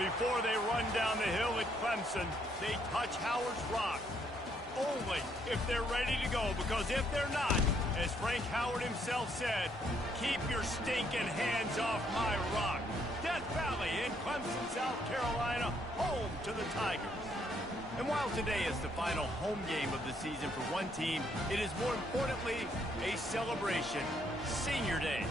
Before they run down the hill at Clemson, they touch Howard's rock. Only if they're ready to go, because if they're not, as Frank Howard himself said, keep your stinking hands off my rock. Death Valley in Clemson, South Carolina, home to the Tigers. And while today is the final home game of the season for one team, it is more importantly a celebration, Senior Day.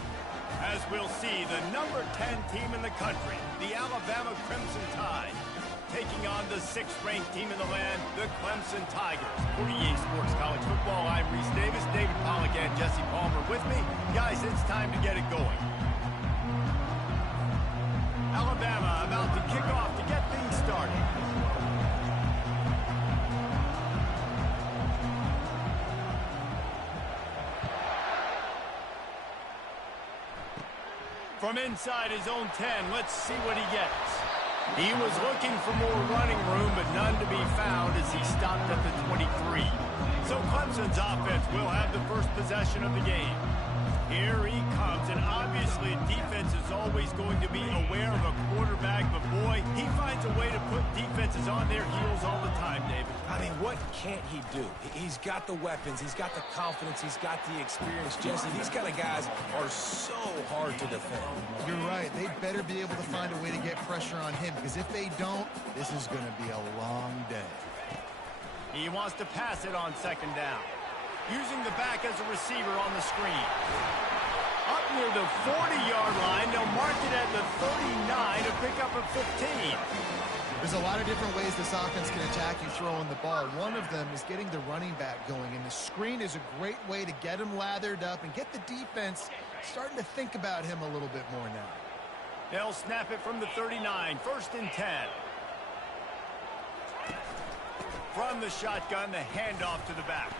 As we'll see, the number 10 team in the country, the Alabama Crimson Tide, taking on the 6th-ranked team in the land, the Clemson Tigers. For EA Sports College Football, I'm Reese Davis, David Pollack, and Jesse Palmer with me. Guys, it's time to get it going. Alabama about to kick off to get things started. From inside his own 10, let's see what he gets. He was looking for more running room, but none to be found as he stopped at the 23. So Clemson's offense will have the first possession of the game. Here he comes, and obviously defense is always going to be aware of a quarterback, but boy, he finds a way to put defenses on their heels all the time, David. I mean, what can't he do? He's got the weapons, he's got the confidence, he's got the experience. Jesse, these kind of guys are so hard to defend. You're right. They better be able to find a way to get pressure on him, because if they don't, this is going to be a long day. He wants to pass it on 2nd down. Using the back as a receiver on the screen. Up near the 40-yard line, they'll mark it at the 39 to pick up a 15. There's a lot of different ways this offense can attack you throwing the ball. One of them is getting the running back going, and the screen is a great way to get him lathered up and get the defense starting to think about him a little bit more now. They'll snap it from the 39, 1st and 10. From the shotgun, the handoff to the back.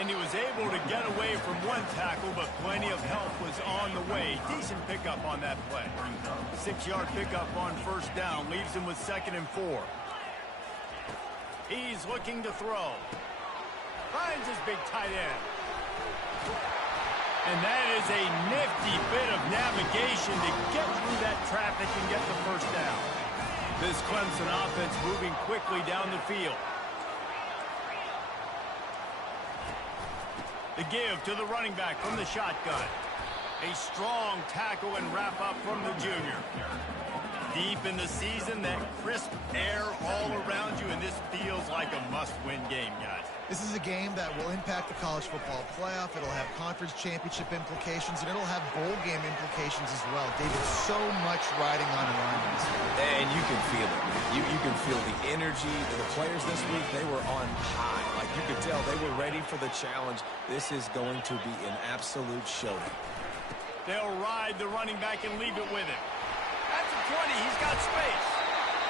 And he was able to get away from one tackle, but plenty of help was on the way. Decent pickup on that play. 6-yard pickup on 1st down, leaves him with 2nd and 4. He's looking to throw. Finds his big tight end. And that is a nifty bit of navigation to get through that traffic and get the 1st down. This Clemson offense moving quickly down the field. The give to the running back from the shotgun. A strong tackle and wrap up from the junior. Deep in the season, that crisp air all around you, and this feels like a must-win game, guys. This is a game that will impact the college football playoff. It'll have conference championship implications, and it'll have bowl game implications as well. David, so much riding on the lines. And you can feel it. You can feel the energy. The players this week, they were on high. Like you could tell, they were ready for the challenge. This is going to be an absolute showdown. They'll ride the running back and leave it with him. At the 20, he's got space.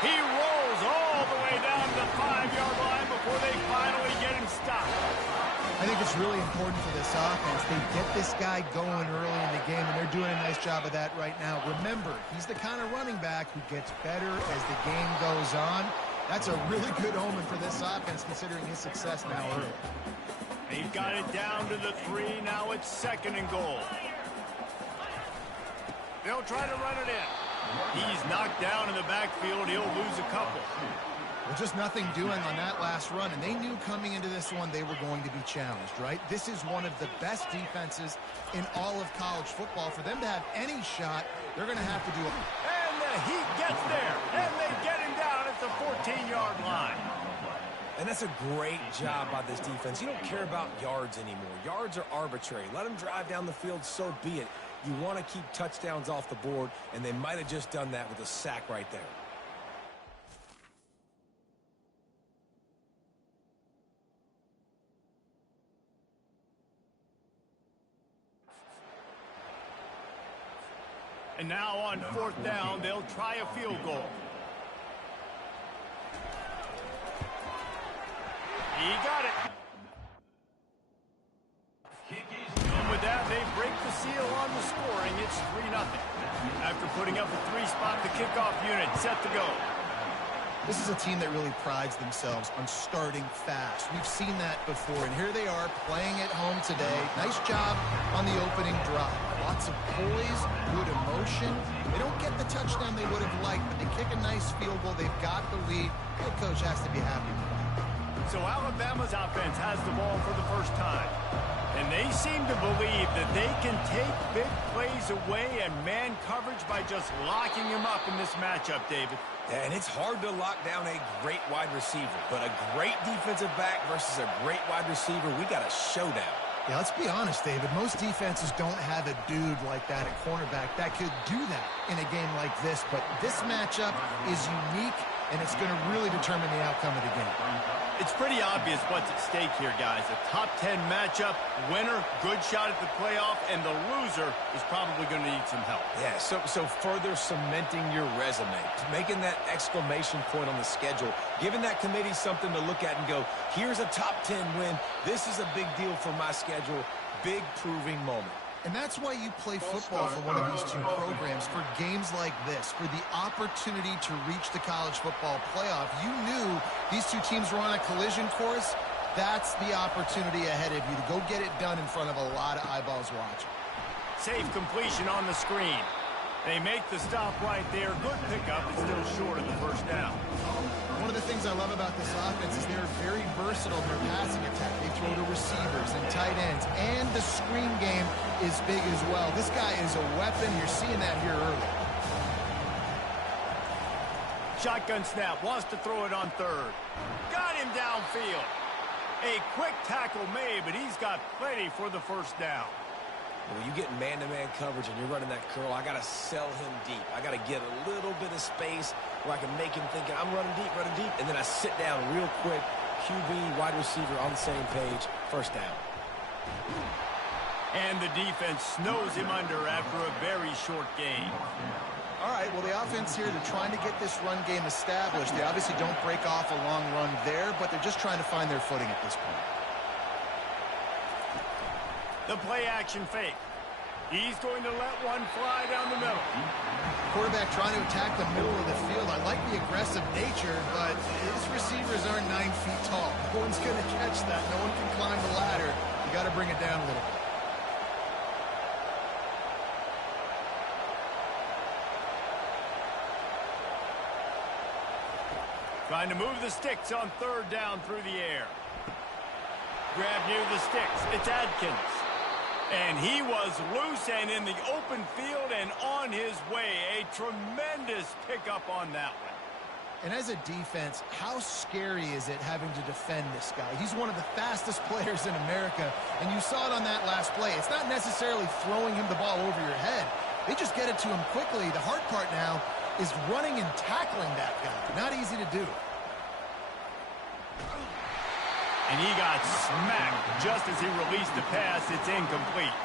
He rolls all the way down to the 5-yard line before they finally get him stopped. I think it's really important for this offense. They get this guy going early in the game, and they're doing a nice job of that right now. Remember, he's the kind of running back who gets better as the game goes on. That's a really good omen for this offense, considering his success now early. They've got it down to the 3. Now it's 2nd and goal. They'll try to run it in. He's knocked down in the backfield. He'll lose a couple. Well, just nothing doing on that last run, and they knew coming into this one they were going to be challenged, right? This is one of the best defenses in all of college football. For them to have any shot, they're going to have to do it. And the Heat gets there, and they get him down at the 14-yard line. And that's a great job by this defense. You don't care about yards anymore. Yards are arbitrary. Let them drive down the field, so be it. You want to keep touchdowns off the board, and they might have just done that with a sack right there. And now on 4th down, they'll try a field goal. He got it. And with that, they break the seal on the scoring. It's 3-0. After putting up a 3-spot, the kickoff unit set to go. This is a team that really prides themselves on starting fast. We've seen that before, and here they are playing at home today. Nice job on the opening drive. Lots of poise, good emotion. They don't get the touchdown they would have liked, but they kick a nice field goal. They've got the lead. Head coach has to be happy with that. So Alabama's offense has the ball for the first time. And they seem to believe that they can take big plays away and man coverage by just locking him up in this matchup, David. Yeah, and it's hard to lock down a great wide receiver, but a great defensive back versus a great wide receiver, we got a showdown. Yeah, let's be honest, David. Most defenses don't have a dude like that at cornerback that could do that in a game like this, but this matchup is unique, and it's going to really determine the outcome of the game. It's pretty obvious what's at stake here, guys. A top 10 matchup, winner, good shot at the playoff, and the loser is probably going to need some help. Yeah, so further cementing your resume, making that exclamation point on the schedule, giving that committee something to look at and go, here's a top 10 win. This is a big deal for my schedule. Big proving moment. And that's why you play football for one of these two programs, for games like this, for the opportunity to reach the college football playoff. You knew these two teams were on a collision course. That's the opportunity ahead of you to go get it done in front of a lot of eyeballs watching. Safe completion on the screen. They make the stop right there. Good pickup, but still short of the first down. One of the things I love about this offense is they're very versatile in their passing attack. They throw to receivers and tight ends, and the screen game is big as well. This guy is a weapon. You're seeing that here early. Shotgun snap, wants to throw it on third. Got him downfield. A quick tackle made, but he's got plenty for the first down. When you get man-to-man coverage and you're running that curl, I got to sell him deep. I got to get a little bit of space where I can make him think I'm running deep, and then I sit down real quick. QB, wide receiver on the same page, first down. And the defense snows him under after a very short game. All right, well, the offense here, they're trying to get this run game established. They obviously don't break off a long run there, but they're just trying to find their footing at this point. The play-action fake. He's going to let one fly down the middle. Quarterback trying to attack the middle of the field. I like the aggressive nature, but his receivers aren't 9 feet tall. No one's going to catch that. No one can climb the ladder. You got to bring it down a little bit. Trying to move the sticks on third down through the air. Grab near the sticks. It's Adkins. And he was loose and in the open field and on his way. A tremendous pickup on that one. And as a defense, how scary is it having to defend this guy? He's one of the fastest players in America, and you saw it on that last play. It's not necessarily throwing him the ball over your head. They just get it to him quickly. The hard part now is running and tackling that guy. Not easy to do. And he got smacked just as he released the pass. It's incomplete.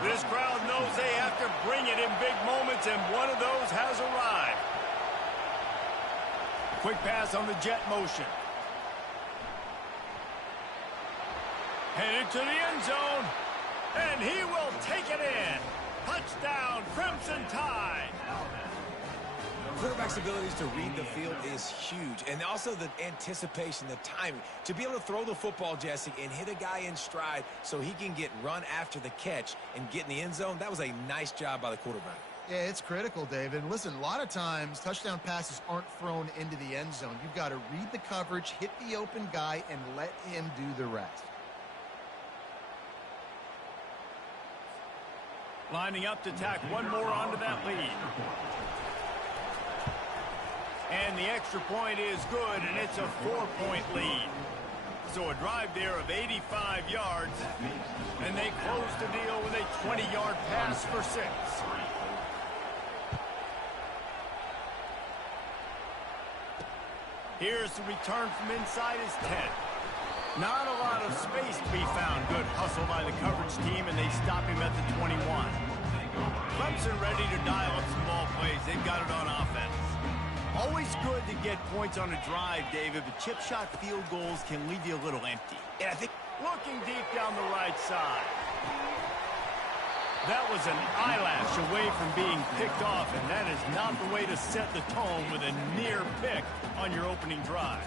This crowd knows they have to bring it in big moments, and one of those has arrived. Quick pass on the jet motion. Headed to the end zone, and he will take it in. Touchdown, Crimson Tide. Quarterback's abilities to read the field is huge, and also the anticipation, the timing. To be able to throw the football, Jesse, and hit a guy in stride so he can get run after the catch and get in the end zone, that was a nice job by the quarterback. Yeah, it's critical, David. Listen, a lot of times touchdown passes aren't thrown into the end zone. You've got to read the coverage, hit the open guy, and let him do the rest. Lining up to tack one more onto that lead. And the extra point is good, and it's a 4-point lead. So a drive there of 85 yards, and they close the deal with a 20-yard pass for 6. Here's the return from inside his 10. Not a lot of space to be found. Good hustle by the coverage team, and they stop him at the 21. Clemson ready to dial up some ball plays. They've got it on offense. Always good to get points on a drive, David, but chip shot field goals can leave you a little empty. And I think looking deep down the right side. That was an eyelash away from being picked off, and that is not the way to set the tone with a near pick on your opening drive.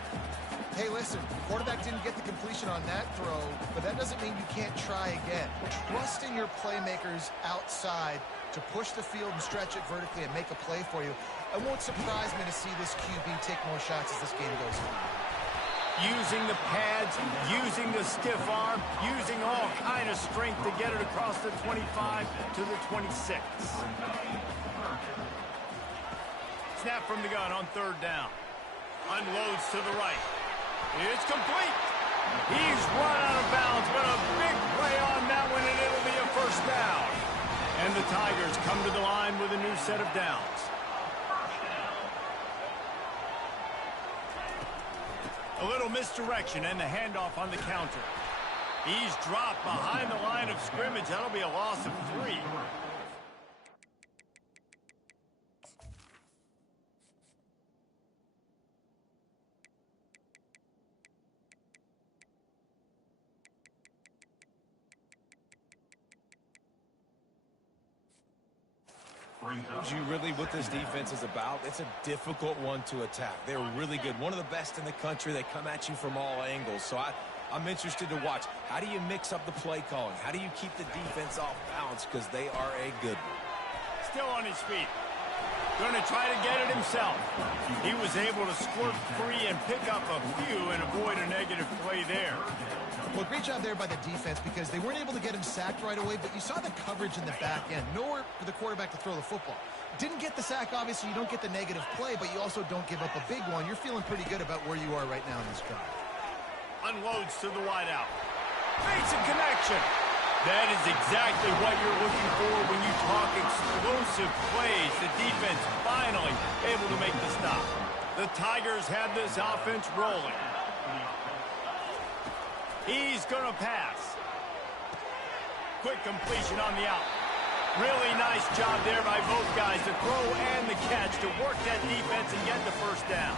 Hey, listen, quarterback didn't get the completion on that throw, but that doesn't mean you can't try again. Trust in your playmakers outside to push the field and stretch it vertically and make a play for you. It won't surprise me to see this QB take more shots as this game goes on. Using the pads, using the stiff arm, using all kind of strength to get it across the 25 to the 26. Snap from the gun on third down. Unloads to the right. It's complete. He's run out of bounds, but a big play on that one, and it'll be a first down. And the Tigers come to the line with a new set of downs. A little misdirection and the handoff on the counter. He's dropped behind the line of scrimmage. That'll be a loss of 3. Really what this defense is about. It's a difficult one to attack. They're really good. One of the best in the country. They come at you from all angles. So I'm interested to watch. How do you mix up the play calling? How do you keep the defense off balance? Because they are a good one. Still on his feet. Going to try to get it himself. He was able to squirt free and pick up a few and avoid a negative play there. Well, great job there by the defense because they weren't able to get him sacked right away, but you saw the coverage in the back end. Nowhere for the quarterback to throw the football. Didn't get the sack, obviously. You don't get the negative play, but you also don't give up a big one. You're feeling pretty good about where you are right now in this drive. Unloads to the wideout. Makes a connection. That is exactly what you're looking for when you talk explosive plays. The defense finally able to make the stop. The Tigers have this offense rolling. He's going to pass. Quick completion on the out. Really nice job there by both guys, the throw and the catch, to work that defense and get the first down.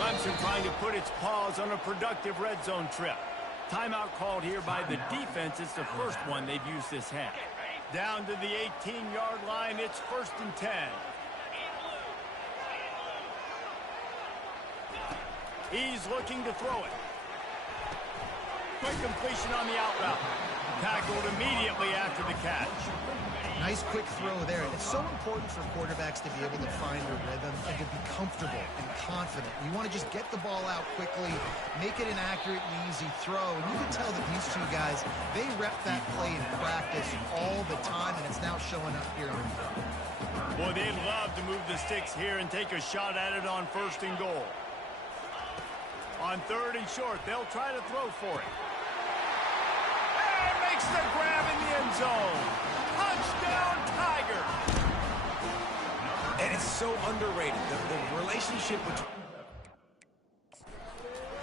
Clemson trying to put its paws on a productive red zone trip. Timeout called here by the defense. It's the first one they've used this half. Down to the 18-yard line. It's 1st and 10. He's looking to throw it. Quick completion on the out route. Tackled immediately after the catch. Nice quick throw there. It's so important for quarterbacks to be able to find a rhythm and to be comfortable and confident. You want to just get the ball out quickly, make it an accurate and easy throw. And you can tell that these two guys, they rep that play in practice all the time, and it's now showing up here on film. Boy, they'd love to move the sticks here and take a shot at it on 1st and goal. On 3rd and short, they'll try to throw for it. And makes the grab in the end zone. Touchdown, Tigers! And it's so underrated. The relationship between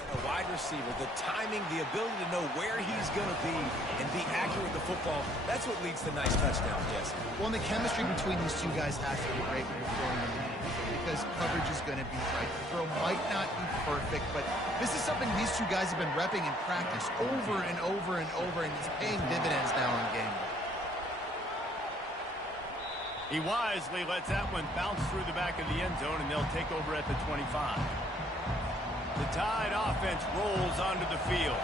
the wide receiver, the timing, the ability to know where he's going to be and be accurate with the football, that's what leads to nice touchdowns, Jesse. Well, and the chemistry between these two guys has to be great when you're throwing them, because coverage is going to be tight. The throw might not be perfect, but this is something these two guys have been repping in practice over and over and over, and it's paying dividends now in game. He wisely lets that one bounce through the back of the end zone, and they'll take over at the 25. The Tide offense rolls onto the field.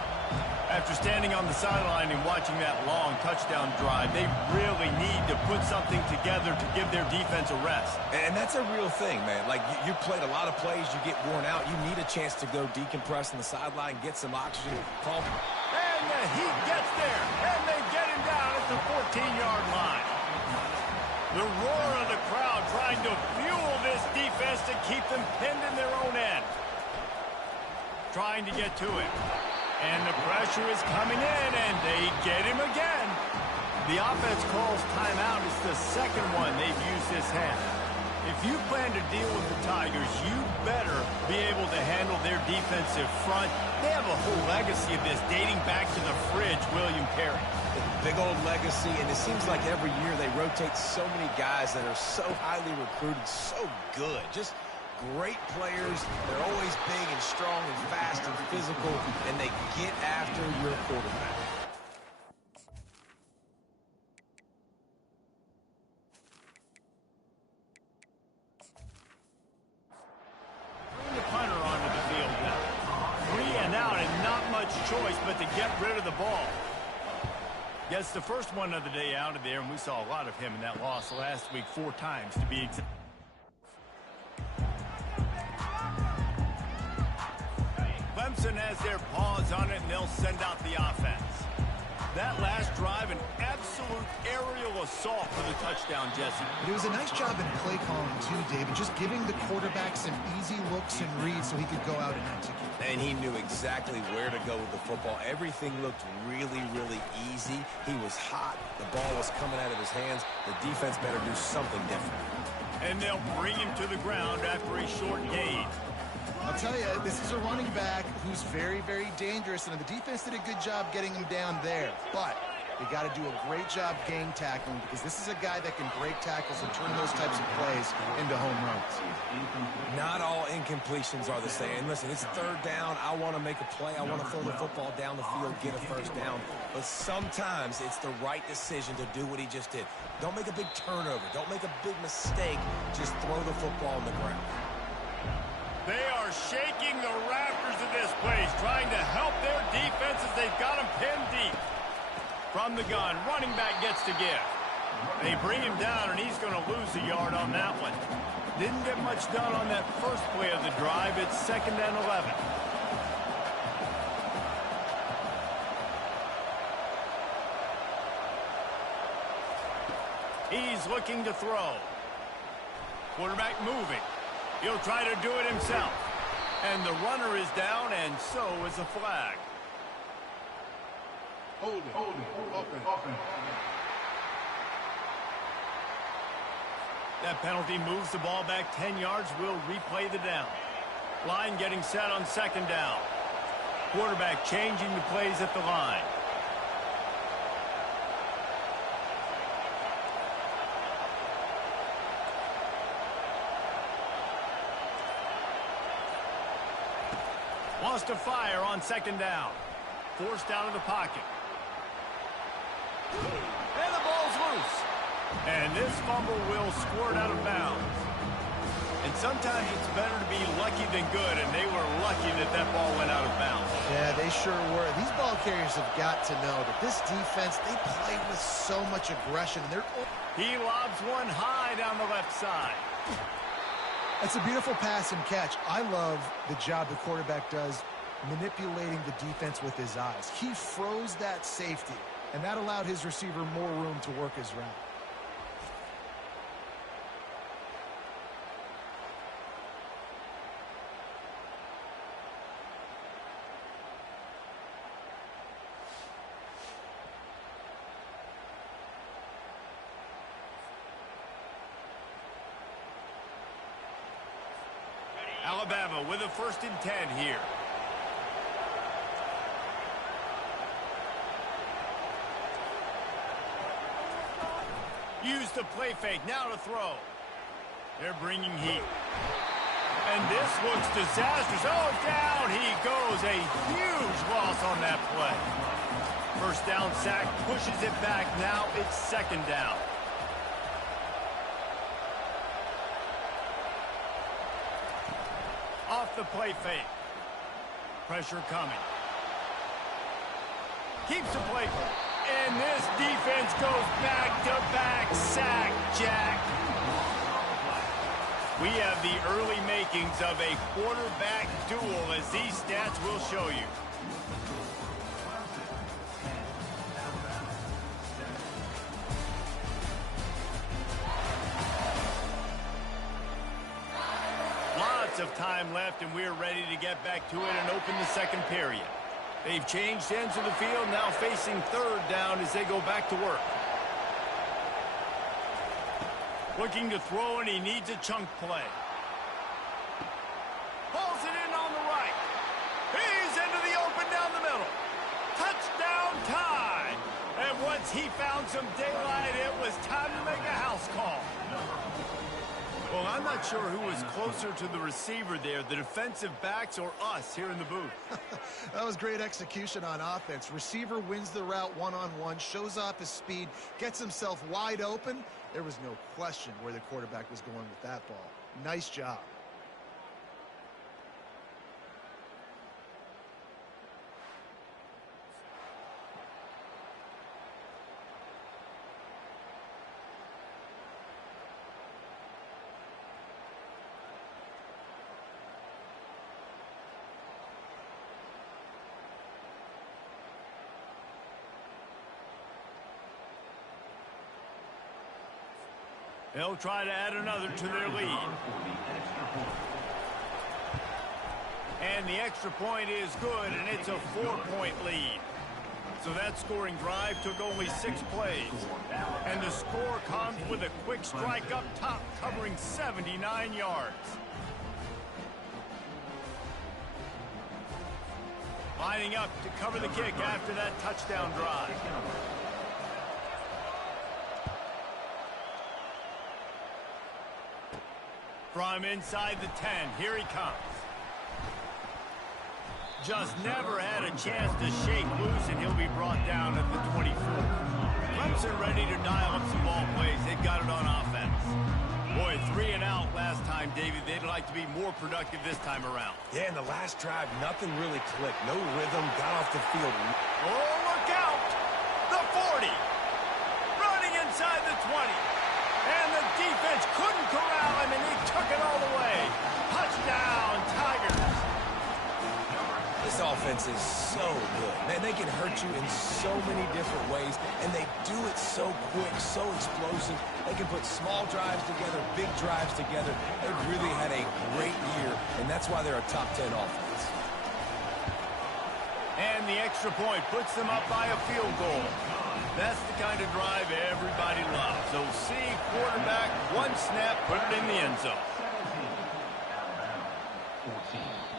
After standing on the sideline and watching that long touchdown drive, they really need to put something together to give their defense a rest. And that's a real thing, man. Like, you played a lot of plays, you get worn out. You need a chance to go decompress on the sideline, get some oxygen. And the Heat gets there, and they get him down at the 14-yard line. The roar of the crowd trying to fuel this defense to keep them pinned in their own end. Trying to get to it. And the pressure is coming in, and they get him again. The offense calls timeout. It's the second one they've used this half. If you plan to deal with the Tigers, you better be able to handle their defensive front. They have a whole legacy of this dating back to the fridge, William Perry. Big old legacy, and it seems like every year they rotate so many guys that are so highly recruited, so good. Just great players. They're always big and strong and fast and physical, and they get after your quarterback. Bring the punter onto the field now. 3 and out, and not much choice but to get rid of the ball. Gets the first one of the day out of there, and we saw a lot of him in that loss last week, 4 times to be exact. Clemson has their paws on it, and they'll send out the offense. That last drive, an absolute aerial assault for the touchdown, Jesse. It was a nice job in play calling, too, David, just giving the quarterback some easy looks and reads so he could go out and execute. And he knew exactly where to go with the football. Everything looked really, really easy. He was hot. The ball was coming out of his hands. The defense better do something different. And they'll bring him to the ground after a short gain. I'll tell you, this is a running back who's very, very dangerous, and the defense did a good job getting him down there. But they got to do a great job gang tackling, because this is a guy that can break tackles and turn those types of plays into home runs. Not all incompletions are the same. Listen, it's 3rd down. I want to make a play. I want to throw the football down the field, get a first down. But sometimes it's the right decision to do what he just did. Don't make a big turnover. Don't make a big mistake. Just throw the football on the ground. They are shaking the rafters of this place, trying to help their defense as they've got them pinned deep. From the gun, running back gets to give. They bring him down, and he's going to lose a yard on that one. Didn't get much done on that first play of the drive. It's 2nd and 11. He's looking to throw. Quarterback moving. He'll try to do it himself. And the runner is down, and so is a flag. Hold it. Open. That penalty moves the ball back 10 yards. We'll replay the down. Line getting set on 2nd down. Quarterback changing the plays at the line. Wants to fire on 2nd down. Forced out of the pocket. And the ball's loose. And this fumble will squirt out of bounds. And sometimes it's better to be lucky than good, and they were lucky that that ball went out of bounds. Yeah, they sure were. These ball carriers have got to know that this defense, they play with so much aggression. He lobs one high down the left side. It's a beautiful pass and catch. I love the job the quarterback does manipulating the defense with his eyes. He froze that safety, and that allowed his receiver more room to work his route. Alabama with a 1st and 10 here. Use the play fake, now to throw. They're bringing heat. And this looks disastrous. Oh, down he goes. A huge loss on that play. 1st down sack, pushes it back. Now it's 2nd down. Off the play fake. Pressure coming. Keeps the play. And this defense goes back-to-back sack, Jack. We have the early makings of a quarterback duel, as these stats will show you. Lots of time left, and we're ready to get back to it and open the 2nd period. They've changed ends of the field, now facing 3rd down as they go back to work. Looking to throw, and he needs a chunk play. Pulls it in on the right. He's into the open down the middle. Touchdown time. And once he found some daylight, it was time to make a house call. Well, I'm not sure who was closer to the receiver there, the defensive backs or us here in the booth. That was great execution on offense. Receiver wins the route one-on-one, shows off his speed, gets himself wide open. There was no question where the quarterback was going with that ball. Nice job. They'll try to add another to their lead. And the extra point is good, and it's a 4-point lead. So that scoring drive took only 6 plays. And the score comes with a quick strike up top, covering 79 yards. Lining up to cover the kick after that touchdown drive. From inside the 10, here he comes. Just never had a chance to shake loose, and he'll be brought down at the 24. Clemson ready to dial up some ball plays. They've got it on offense. Boy, 3 and out last time, David. They'd like to be more productive this time around. Yeah, in the last drive, nothing really clicked. No rhythm, got off the field. Oh, look out! The 40. Running inside the 20. And the defense couldn't corral him, and he took it all the way. Touchdown, Tigers. This offense is so good. Man, they can hurt you in so many different ways, and they do it so quick, so explosive. They can put small drives together, big drives together. They've really had a great year, and that's why they're a top 10 offense. And the extra point puts them up by a field goal. That's the kind of drive everybody loves. So see, quarterback, one snap, put it in the end zone.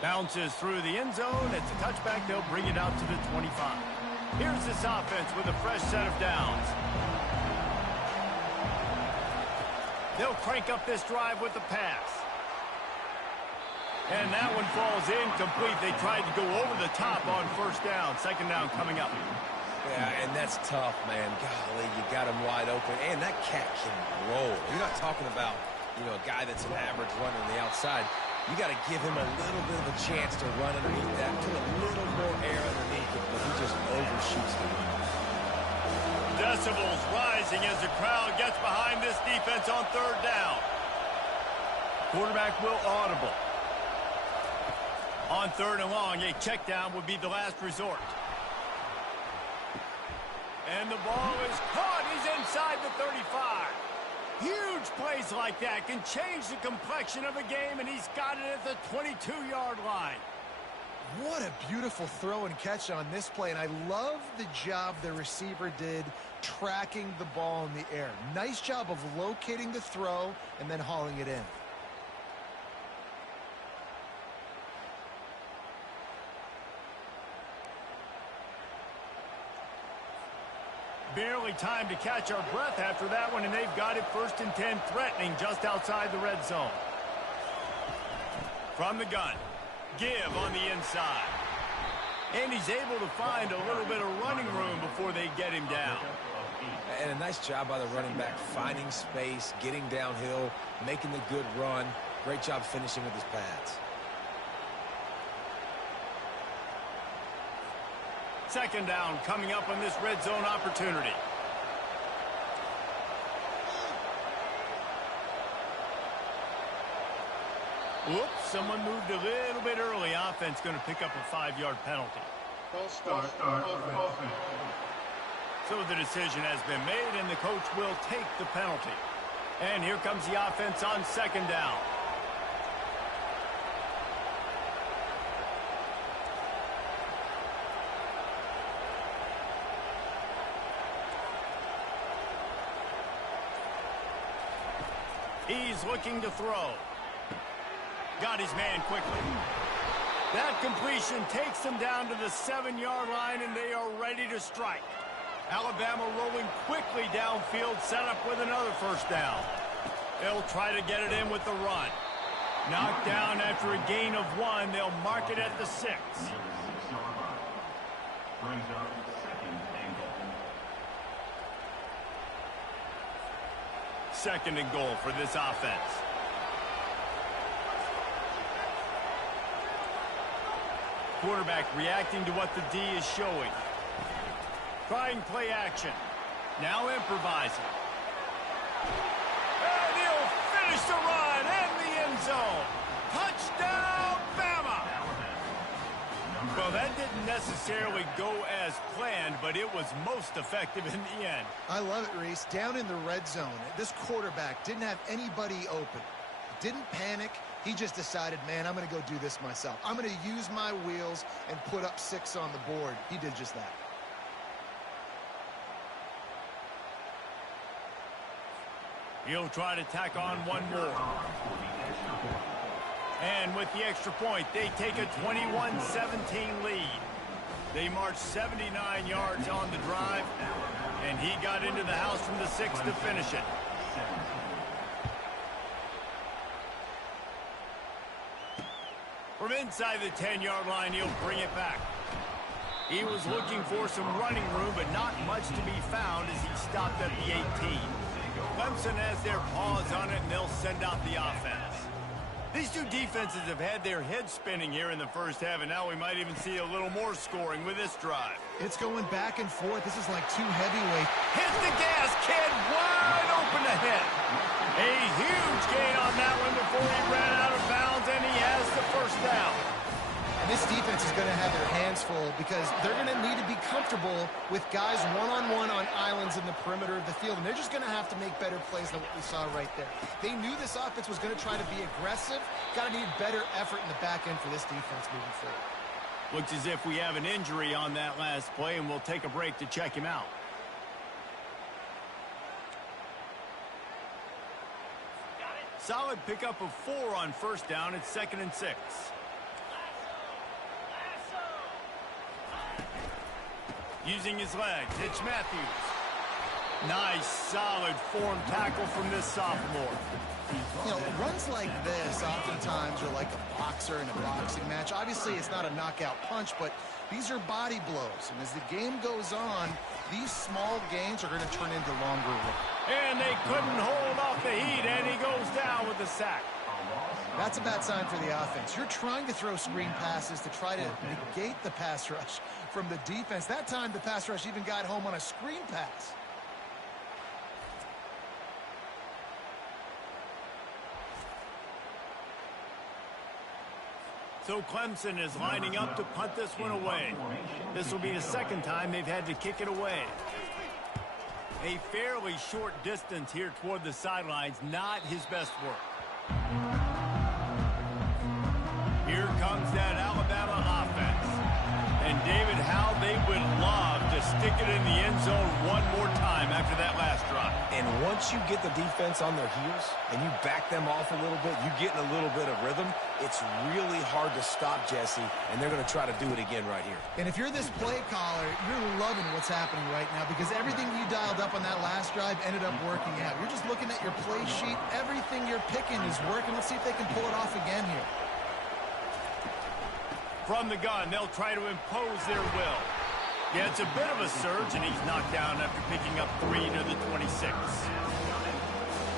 Bounces through the end zone. It's a touchback. They'll bring it out to the 25. Here's this offense with a fresh set of downs. They'll crank up this drive with the pass. And that one falls incomplete. They tried to go over the top on first down. Second down coming up. Yeah, and that's tough, man. Golly, you got him wide open. And that cat can roll. You're not talking about, a guy that's an average runner on the outside. You got to give him a little bit of a chance to run underneath that, put a little more air underneath it, but he just overshoots the rim. Decibels rising as the crowd gets behind this defense on third down. Quarterback will audible. On third and long, a check down would be the last resort. And the ball is caught. He's inside the 35. Huge plays like that can change the complexion of a game, and he's got it at the 22-yard line. What a beautiful throw and catch on this play, and I love the job the receiver did tracking the ball in the air. Nice job of locating the throw and then hauling it in. Barely time to catch our breath after that one, and they've got it 1st and 10, threatening just outside the red zone. From the gun, give on the inside. And he's able to find a little bit of running room before they get him down. And a nice job by the running back, finding space, getting downhill, making the good run. Great job finishing with his pads. Second down coming up on this red zone opportunity. Oops, someone moved a little bit early. Offense going to pick up a 5-yard penalty. False start. Offense. So the decision has been made, and the coach will take the penalty. And here comes the offense on second down. He's looking to throw. Got his man quickly. That completion takes them down to the 7-yard line, and they are ready to strike. Alabama rolling quickly downfield, set up with another first down. They'll try to get it in with the run. Knocked down after a gain of 1. They'll mark it at the 6. Brings up second and goal. Second and goal for this offense. Quarterback reacting to what the D is showing. Trying play action. Now improvising. And he'll finish the run in the end zone. Touchdown, Bama! Well, that didn't necessarily go as planned, but it was most effective in the end. I love it, Reese. Down in the red zone, this quarterback didn't have anybody open. Didn't panic. He just decided, man, I'm going to go do this myself. I'm going to use my wheels and put up 6 on the board. He did just that. He'll try to tack on one more. And with the extra point, they take a 21-17 lead. They marched 79 yards on the drive, and he got into the house from the 6 to finish it. From inside the 10-yard line, he'll bring it back. He was looking for some running room, but not much to be found as he stopped at the 18. Clemson has their paws on it, and they'll send out the offense. These two defenses have had their heads spinning here in the first half, and now we might even see a little more scoring with this drive. It's going back and forth. This is like two heavyweights. Hit the gas, kid, wide open ahead. A huge gain on that one before he ran out of bounds, and he has the first down. And this defense is going to have their hands full because they're going to need to be comfortable with guys one-on-one on islands in the perimeter of the field, and they're just going to have to make better plays than what we saw right there. They knew this offense was going to try to be aggressive. Got to need better effort in the back end for this defense moving forward. Looks as if we have an injury on that last play, and we'll take a break to check him out. Solid pickup of 4 on first down. It's 2nd and 6. Using his legs, it's Matthews. Nice, solid form tackle from this sophomore. You know, runs like this oftentimes are like a boxer in a boxing match. Obviously, it's not a knockout punch, but these are body blows. And as the game goes on, these small gains are going to turn into longer runs. And they couldn't hold off the heat, and he goes down with the sack. That's a bad sign for the offense. You're trying to throw screen passes to try to negate the pass rush from the defense. That time, the pass rush even got home on a screen pass. So Clemson is lining up to punt this one away. This will be the second time they've had to kick it away. A fairly short distance here toward the sidelines, not his best work. Here comes that Alabama offense. And David, how they would love to stick it in the end zone one more time after that last drive. And once you get the defense on their heels and you back them off a little bit, you get in a little bit of rhythm, it's really hard to stop Jesse, and they're going to try to do it again right here. And if you're this play caller, you're loving what's happening right now because everything you dialed up on that last drive ended up working out. You're just looking at your play sheet. Everything you're picking is working. Let's see if they can pull it off again here. From the gun, they'll try to impose their will. Yeah, it's a bit of a surge, and he's knocked down after picking up 3 to the 26.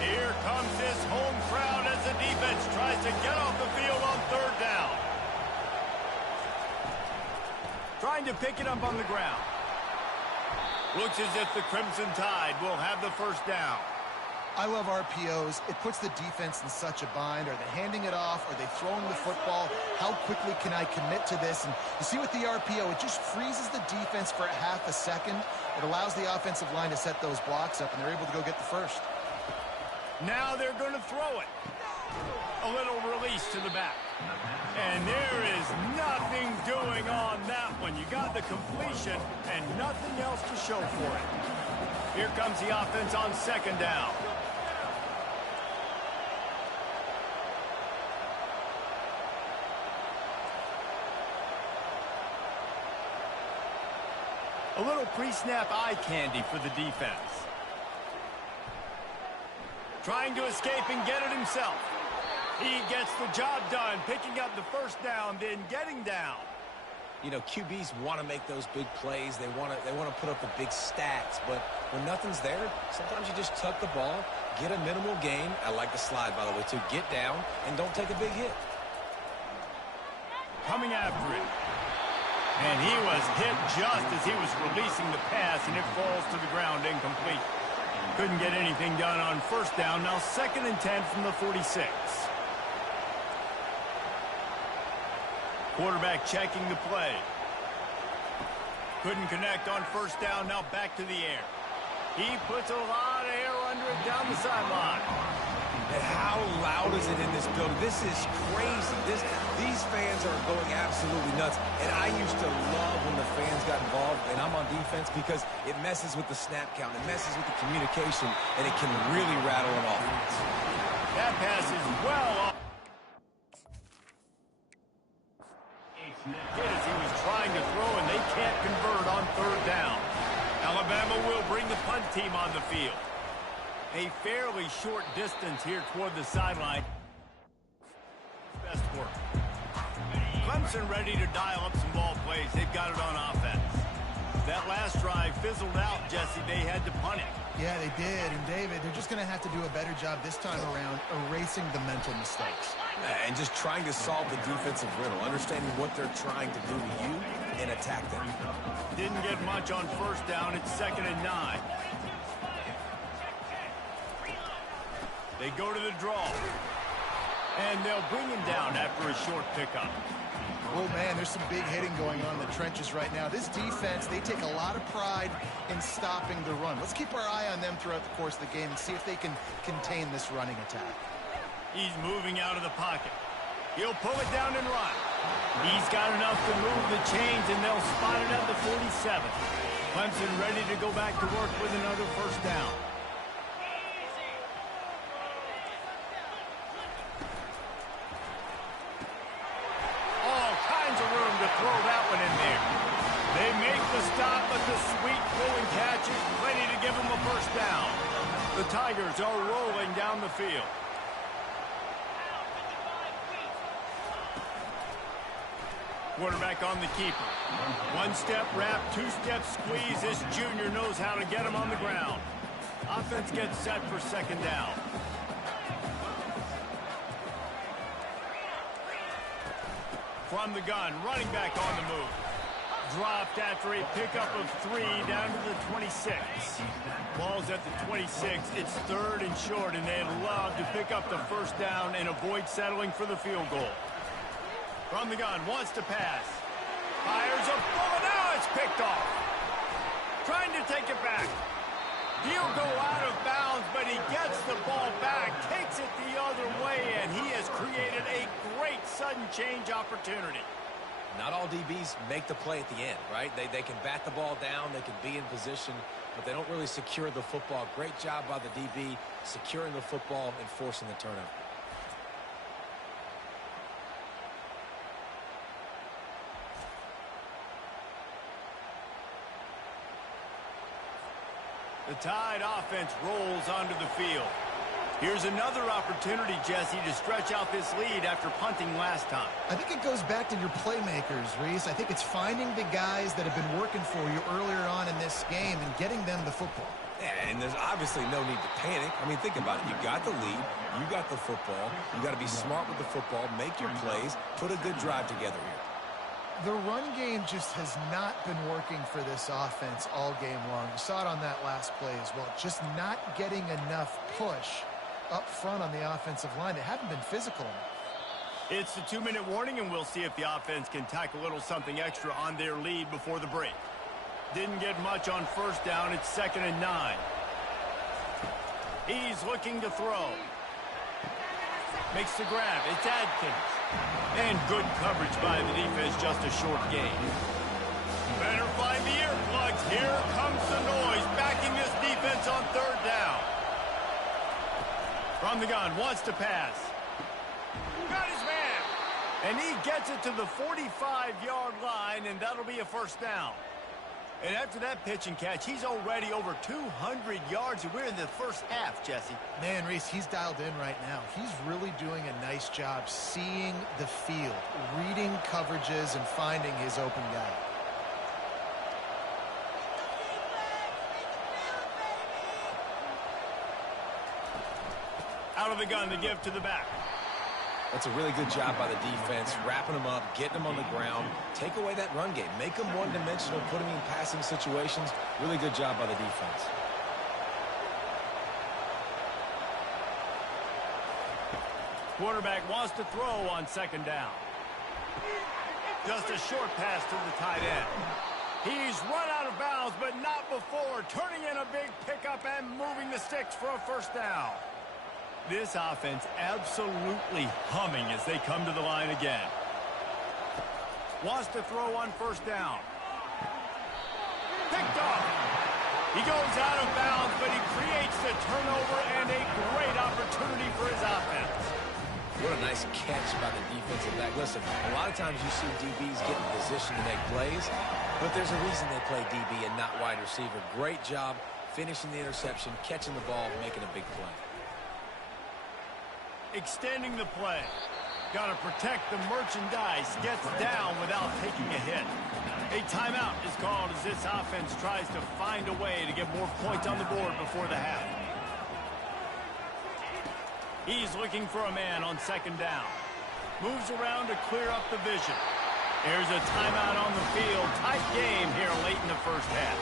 Here comes this home crowd as the defense tries to get off the field on 3rd down. Trying to pick it up on the ground. Looks as if the Crimson Tide will have the first down. I love RPOs. It puts the defense in such a bind. Are they handing it off? Are they throwing the football? How quickly can I commit to this? And you see with the RPO, it just freezes the defense for a half a second. It allows the offensive line to set those blocks up, and they're able to go get the first. Now they're going to throw it. A little release to the back. And there is nothing doing on that one. You got the completion and nothing else to show for it. Here comes the offense on 2nd down. A little pre-snap eye candy for the defense. Trying to escape and get it himself. He gets the job done, picking up the first down, then getting down. You know, QBs want to make those big plays. They want to put up the big stats. But when nothing's there, sometimes you just tuck the ball, get a minimal gain. I like the slide, by the way, too. Get down and don't take a big hit. Coming after it. And he was hit just as he was releasing the pass, and it falls to the ground incomplete. Couldn't get anything done on first down. Now 2nd and 10 from the 46. Quarterback checking the play. Couldn't connect on first down, now back to the air. He puts a lot of air under it down the sideline. And how loud is it in this building? This is crazy. These fans are going absolutely nuts. And I used to love when the fans got involved, and I'm on defense, because it messes with the snap count. It messes with the communication, and it can really rattle an offense. That pass is well off. As he was trying to throw, and they can't convert on third down. Alabama will bring the punt team on the field. A fairly short distance here toward the sideline. Best work. Clemson ready to dial up some ball plays. They've got it on offense. That last drive fizzled out, Jesse. They had to punt it. Yeah, they did. And, David, they're just going to have to do a better job this time around erasing the mental mistakes. And just trying to solve the defensive riddle, understanding what they're trying to do to you and attack them. Didn't get much on first down. It's 2nd and 9. They go to the draw. And they'll bring him down after a short pickup. Oh, man, there's some big hitting going on in the trenches right now. This defense, they take a lot of pride in stopping the run. Let's keep our eye on them throughout the course of the game and see if they can contain this running attack. He's moving out of the pocket. He'll pull it down and run. He's got enough to move the chains, and they'll spot it at the 47. Clemson ready to go back to work with another first down. All kinds of room to throw that one in there. They make the stop, but the sweet throwing catch is plenty to give them a first down. The Tigers are rolling down the field. Quarterback on the keeper. One-step wrap, two-step squeeze. This junior knows how to get him on the ground. Offense gets set for 2nd down. From the gun, running back on the move. Dropped after a pickup of 3 down to the 26. Ball's at the 26. It's 3rd and short, and they'd love to pick up the first down and avoid settling for the field goal. From the gun, wants to pass. Fires a bullet. Now it's picked off. Trying to take it back. He'll go out of bounds, but he gets the ball back, takes it the other way, and he has created a great sudden change opportunity. Not all DBs make the play at the end, right? They can bat the ball down, they can be in position, but they don't really secure the football. Great job by the DB securing the football and forcing the turnover. The Tide offense rolls onto the field. Here's another opportunity, Jesse, to stretch out this lead after punting last time. I think it goes back to your playmakers, Reese. I think it's finding the guys that have been working for you earlier on in this game and getting them the football. Yeah, and there's obviously no need to panic. I mean, think about it. You got the lead. You got the football. You got to be smart with the football, make your plays, put a good drive together here. The run game just has not been working for this offense all game long. You saw it on that last play as well. Just not getting enough push up front on the offensive line. They haven't been physical enough. It's the 2-minute warning, and we'll see if the offense can tack a little something extra on their lead before the break. Didn't get much on first down. It's 2nd and 9. He's looking to throw. Makes the grab. It's Adkins. And good coverage by the defense, just a short gain. Better find the earplugs. Here comes the noise, backing this defense on 3rd down. From the gun, wants to pass. Got his man. And he gets it to the 45-yard line, and that'll be a first down. And after that pitch and catch, he's already over 200 yards, and we're in the first half, Jesse. Man, Reese, he's dialed in right now. He's really doing a nice job seeing the field, reading coverages, and finding his open guy. Out of the gun to give to the back. That's a really good job by the defense, wrapping them up, getting them on the ground. Take away that run game. Make them one-dimensional, put them in passing situations. Really good job by the defense. Quarterback wants to throw on 2nd down. Just a short pass to the tight end. He's run out of bounds, but not before turning in a big pickup and moving the sticks for a first down. This offense absolutely humming as they come to the line again. Wants to throw on first down. Picked off. He goes out of bounds, but he creates the turnover and a great opportunity for his offense. What a nice catch by the defensive back. Listen, a lot of times you see DBs get in position to make plays, but there's a reason they play DB and not wide receiver. Great job finishing the interception, catching the ball, making a big play. Extending the play. Got to protect the merchandise. Gets down without taking a hit. A timeout is called as this offense tries to find a way to get more points on the board before the half. He's looking for a man on second down. Moves around to clear up the vision. There's a timeout on the field. Tight game here late in the first half.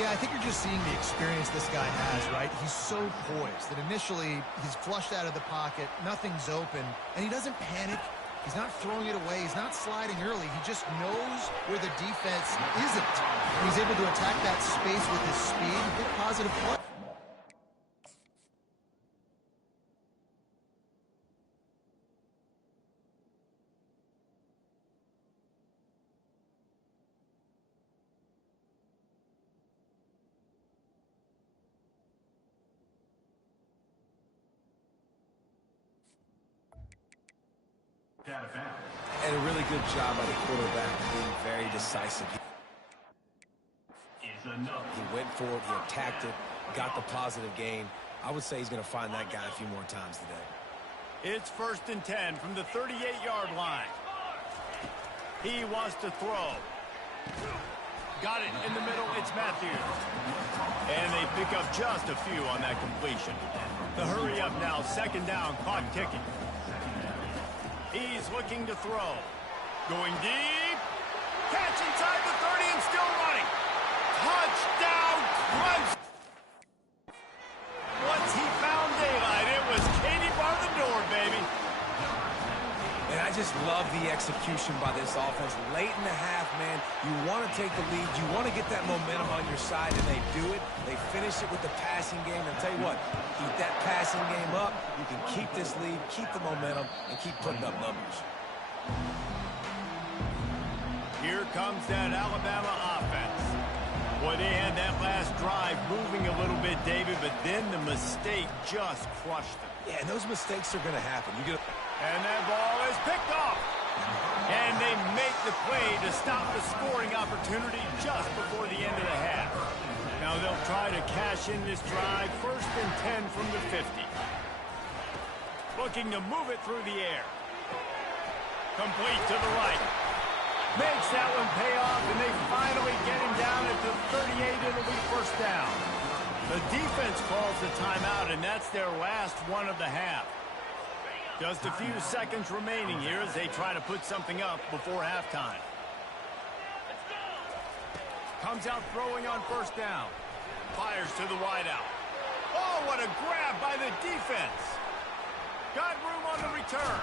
Yeah, I think you're just seeing the experience this guy has, right? He's so poised that initially he's flushed out of the pocket, nothing's open, and he doesn't panic. He's not throwing it away. He's not sliding early. He just knows where the defense isn't. And he's able to attack that space with his speed and get positive play. And a really good job by the quarterback being very decisive. He went for it, he attacked it, got the positive gain. I would say he's going to find that guy a few more times today. It's 1st and 10 from the 38-yard line. He wants to throw. Got it in the middle. It's Matthews. And they pick up just a few on that completion. The hurry up now. Second down. Clock ticking. He's looking to throw. Going deep. Catch inside the 30 and still running. Touchdown, Clemson. Once he found daylight, it was Katie bar the door, baby. And I just love the execution by this offense. Late in the half, man, you want to take the lead. You want to get that momentum on your side, and they do it. They finish it with the passing game. And I'll tell you what, keep that passing game up. You can keep this lead, keep the momentum, and keep putting up numbers. Here comes that Alabama offense. Boy, they had that last drive moving a little bit, David, but then the mistake just crushed them. Yeah, and those mistakes are going to happen. And that ball is picked off. And they make the play to stop the scoring opportunity just before the end of the half. Now they'll try to cash in this drive. 1st and 10 from the 50. Looking to move it through the air. Complete to the right. Makes that one pay off, and they finally get him down at the 38. It'll be first down. The defense calls the timeout, and that's their last one of the half. Just a few seconds remaining here as they try to put something up before halftime. Comes out throwing on first down. Fires to the wideout. Oh, what a grab by the defense. Got room on the return.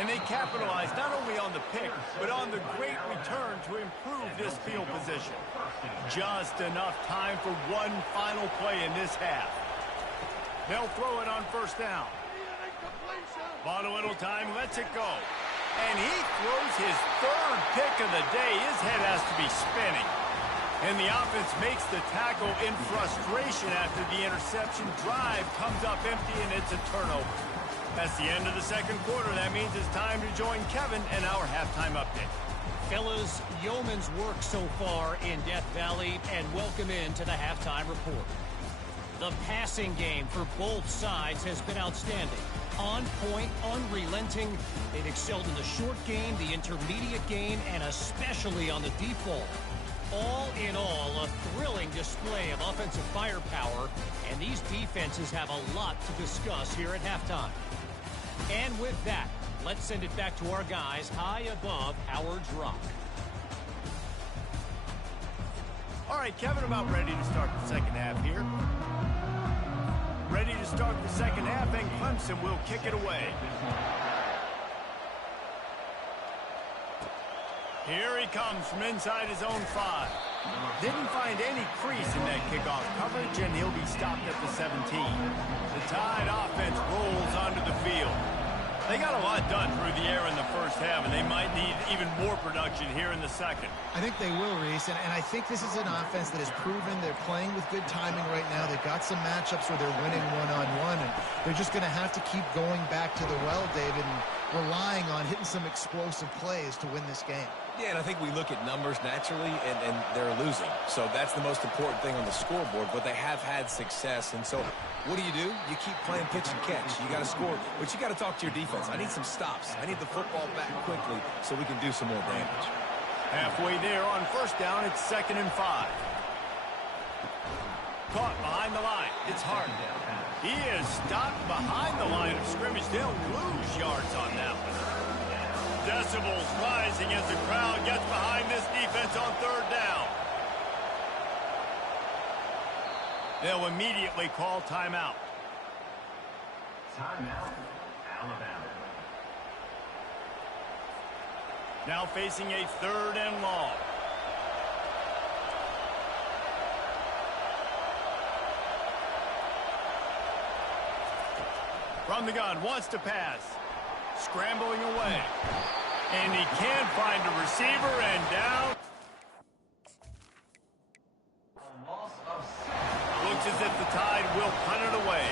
And they capitalized not only on the pick, but on the great return to improve this field position. Just enough time for one final play in this half. They'll throw it on first down. Bought a little time, lets it go. And he throws his 3rd pick of the day. His head has to be spinning. And the offense makes the tackle in frustration after the interception. Drive comes up empty, and it's a turnover. That's the end of the second quarter. That means it's time to join Kevin and our halftime update. Fellas, yeoman's work so far in Death Valley, and welcome into the halftime report. The passing game for both sides has been outstanding. On point, unrelenting. They've excelled in the short game, the intermediate game, and especially on the deep ball. All in all, a thrilling display of offensive firepower, and these defenses have a lot to discuss here at halftime. And with that, let's send it back to our guys high above Howard's Rock. All right, Kevin, about ready to start the second half here. Ready to start the second half, and Clemson will kick it away. Here he comes from inside his own 5. Didn't find any crease in that kickoff coverage, and he'll be stopped at the 17. The Tide offense rolls onto the field. They got a lot done through the air in the first half, and they might need even more production here in the second. I think they will, Reese, and I think this is an offense that has proven they're playing with good timing right now. They've got some matchups where they're winning one-on-one, and they're just going to have to keep going back to the well, David, and relying on hitting some explosive plays to win this game. Yeah, and I think we look at numbers naturally, and they're losing. So that's the most important thing on the scoreboard, but they have had success. And so what do? You keep playing pitch and catch. You got to score, but you got to talk to your defense. I need some stops. I need the football back quickly so we can do some more damage. Halfway there on first down, it's 2nd and 5. Caught behind the line. It's Hart. He is stopped behind the line of scrimmage. They'll lose yards on that one. Decibels rising as the crowd gets behind this defense on 3rd down. They'll immediately call timeout. Timeout, Alabama. Now facing a 3rd and long. From the gun, wants to pass. Scrambling away. And he can't find a receiver, and down. Loss of 6. Looks as if the Tide will punt it away.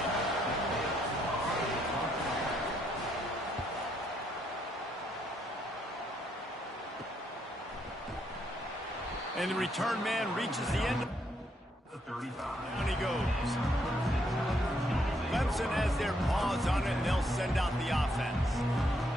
And the return man reaches the end. The 35. Down he goes. Clemson has their paws on it, and they'll send out the offense.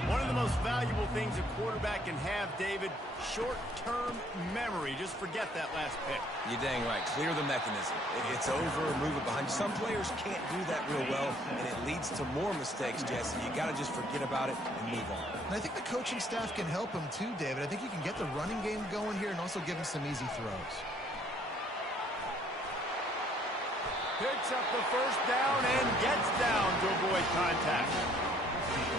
One of the most valuable things a quarterback can have, David, short-term memory. Just forget that last pick. You're dang right. Clear the mechanism. It's over, move it behind. Some players can't do that real well, and it leads to more mistakes, Jesse. You got to just forget about it and move on. And I think the coaching staff can help him too, David. I think you can get the running game going here and also give him some easy throws. Picks up the first down and gets down to avoid contact.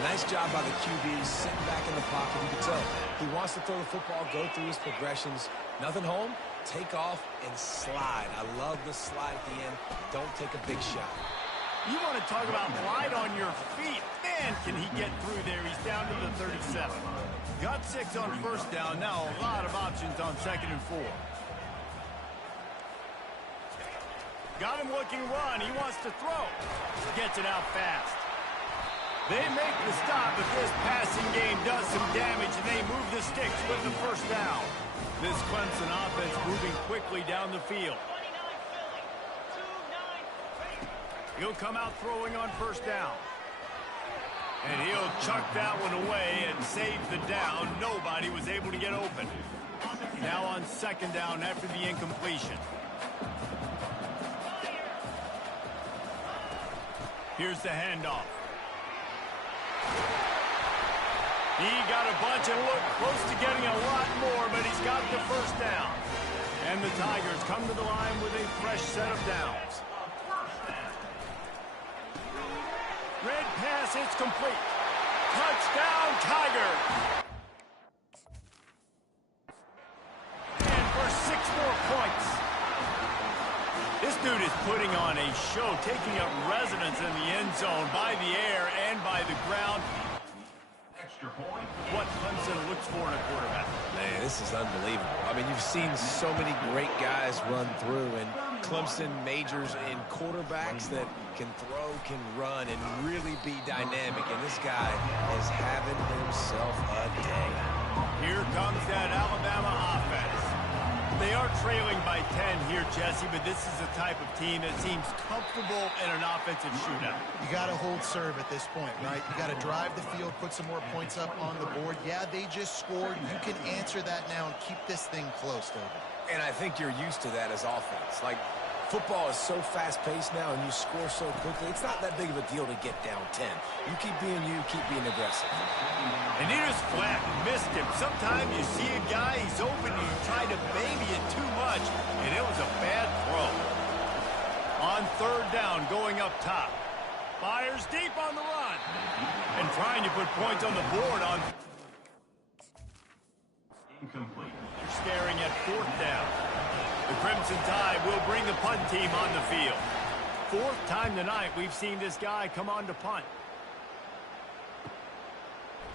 Nice job by the QB, sitting back in the pocket. You can tell he wants to throw the football, go through his progressions. Nothing home, take off, and slide. I love the slide at the end. Don't take a big shot. You want to talk about light on your feet. Man, can he get through there. He's down to the 37. Got 6 on first down. Now a lot of options on 2nd and 4. Got him looking run. He wants to throw. Gets it out fast. They make the stop, but this passing game does some damage, and they move the sticks with the first down. This Clemson offense moving quickly down the field. He'll come out throwing on first down. And he'll chuck that one away and save the down. Nobody was able to get open. Now on 2nd down after the incompletion. Here's the handoff. He got a bunch and looked close to getting a lot more, but he's got the first down. And the Tigers come to the line with a fresh set of downs. Red pass, it's complete. Touchdown, Tigers! And for 6 more points. This dude is putting on a show, taking up residence in the end zone by the air and by the ground. Extra point. What Clemson looks for in a quarterback. Man, this is unbelievable. I mean, you've seen so many great guys run through, and Clemson majors in quarterbacks that can throw, can run, and really be dynamic. And this guy is having himself a day. Here comes that Alabama offense. They are trailing by 10 here, Jesse, but this is the type of team that seems comfortable in an offensive shootout. You got to hold serve at this point, right? You got to drive the field, put some more points up on the board. Yeah, they just scored. You can answer that now and keep this thing close, David. And I think you're used to that as offense. Like, football is so fast-paced now, and you score so quickly. It's not that big of a deal to get down 10. You keep being you, keep being aggressive. And he just flat missed him. Sometimes you see a guy, he's open, and you try to baby it too much, and it was a bad throw. On 3rd down, going up top. Fires deep on the run. And trying to put points on the board on... incomplete. They're staring at 4th down. The Crimson Tide will bring the punt team on the field. 4th time tonight we've seen this guy come on to punt.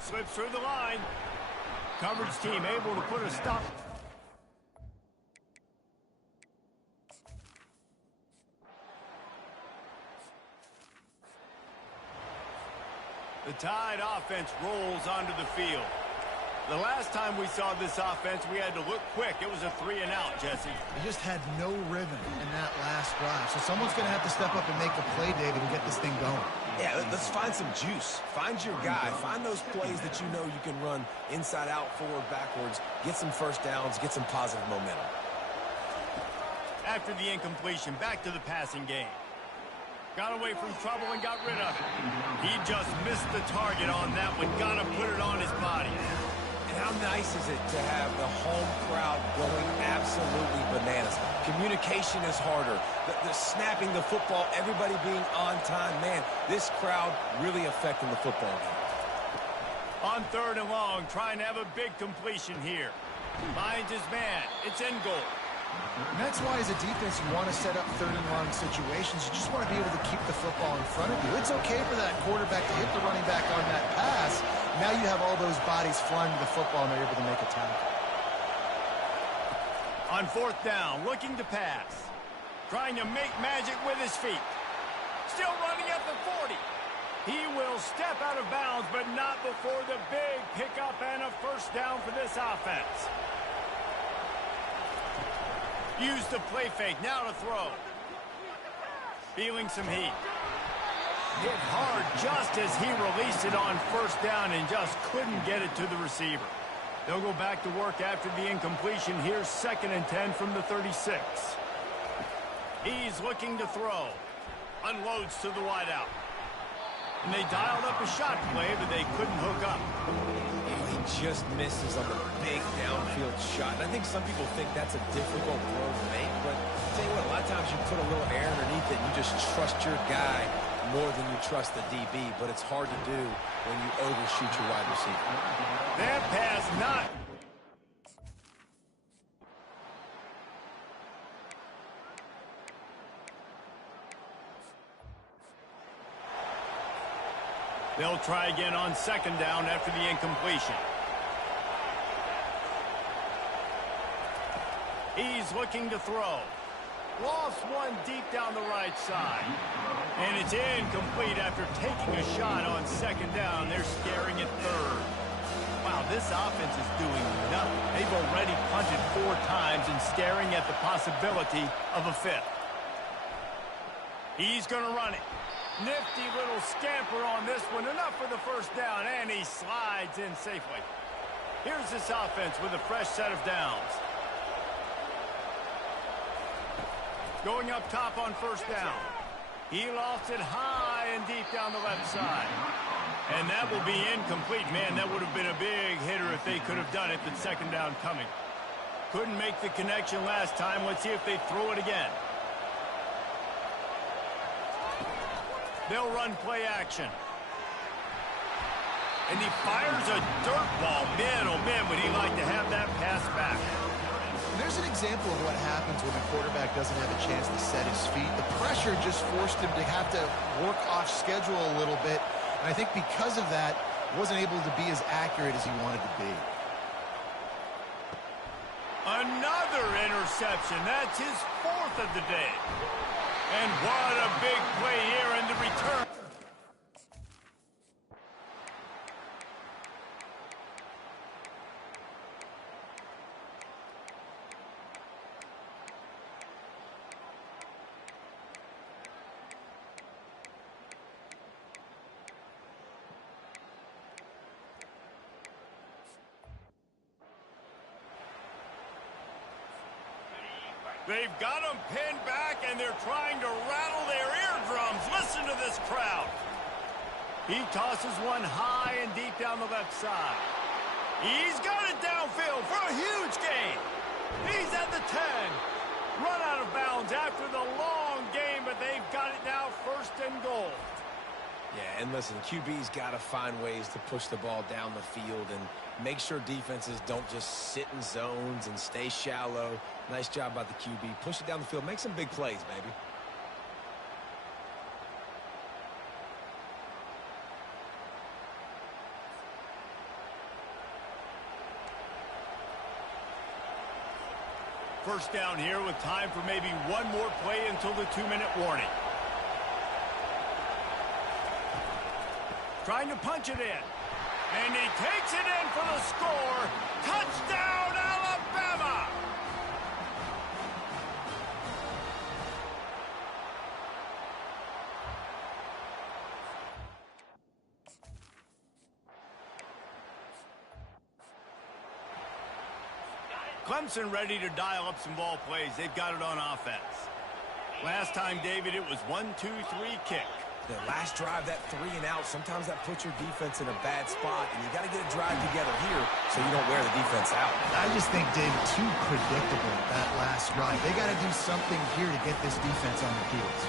Slips through the line. Coverage team able to put a stop. The Tide offense rolls onto the field. The last time we saw this offense, we had to look quick. It was a 3-and-out, Jesse. They just had no rhythm in that last drive. So someone's going to have to step up and make a play, David, and get this thing going. Yeah, let's find some juice. Find your guy. Find those plays that you know you can run inside out, forward, backwards. Get some first downs. Get some positive momentum. After the incompletion, back to the passing game. Got away from trouble and got rid of it. He just missed the target on that one. Got to put it on his body. And how nice is it to have the home crowd going absolutely bananas? Communication is harder. The snapping the football, everybody being on time. Man, this crowd really affecting the football game. On 3rd and long, trying to have a big completion here. Finds his man. It's in goal. And that's why, as a defense, you want to set up 3rd and long situations. You just want to be able to keep the football in front of you. It's okay for that quarterback to hit the running back on that pass. Now you have all those bodies flying to the football, and they're able to make a tackle. On 4th down, looking to pass. Trying to make magic with his feet. Still running at the 40. He will step out of bounds, but not before the big pickup and a first down for this offense. Use the play fake, now to throw. Feeling some heat. Hit hard just as he released it on 1st down and just couldn't get it to the receiver. They'll go back to work after the incompletion. Here's 2nd and 10 from the 36. He's looking to throw. Unloads to the wideout. And they dialed up a shot play, but they couldn't hook up. He just misses on the big downfield shot. And I think some people think that's a difficult throw to make, but I'll tell you what, a lot of times you put a little air underneath it and you just trust your guy more than you trust the DB, but it's hard to do when you overshoot your wide receiver. That pass not. They'll try again on 2nd down after the incompletion. He's looking to throw. Lost one deep down the right side. And it's incomplete after taking a shot on 2nd down. They're scaring at 3rd. Wow, this offense is doing nothing. They've already punted 4 times and staring at the possibility of a 5th. He's going to run it. Nifty little scamper on this one. Enough for the first down, and he slides in safely. Here's this offense with a fresh set of downs. Going up top on 1st down. He lost it high and deep down the left side. And that will be incomplete. Man, that would have been a big hitter if they could have done it, but 2nd down coming. Couldn't make the connection last time. Let's see if they throw it again. They'll run play action. And he fires a dirt ball. Man, oh man, would he like to have that pass back. There's an example of what happens when the quarterback doesn't have a chance to set his feet. The pressure just forced him to have to work off schedule a little bit. And I think because of that, wasn't able to be as accurate as he wanted to be. Another interception. That's his 4th of the day. And what a big play here in the return. They've got him pinned back, and they're trying to rattle their eardrums. Listen to this crowd. He tosses one high and deep down the left side. He's got it downfield for a huge gain. He's at the 10. Run out of bounds after the long game, but they've got it now 1st and goal. Yeah, and listen, QB's got to find ways to push the ball down the field and make sure defenses don't just sit in zones and stay shallow. Nice job by the QB. Push it down the field. Make some big plays, baby. First down here with time for maybe one more play until the 2-minute warning. Trying to punch it in. And he takes it in for the score. Touchdown, Alabama! Clemson ready to dial up some ball plays. They've got it on offense. Last time, David, it was 1-2-3 kick. The last drive, that 3 and out, sometimes that puts your defense in a bad spot, and you got to get a drive together here so you don't wear the defense out. I just think, Dave, too predictable, that last drive. They got to do something here to get this defense on their heels.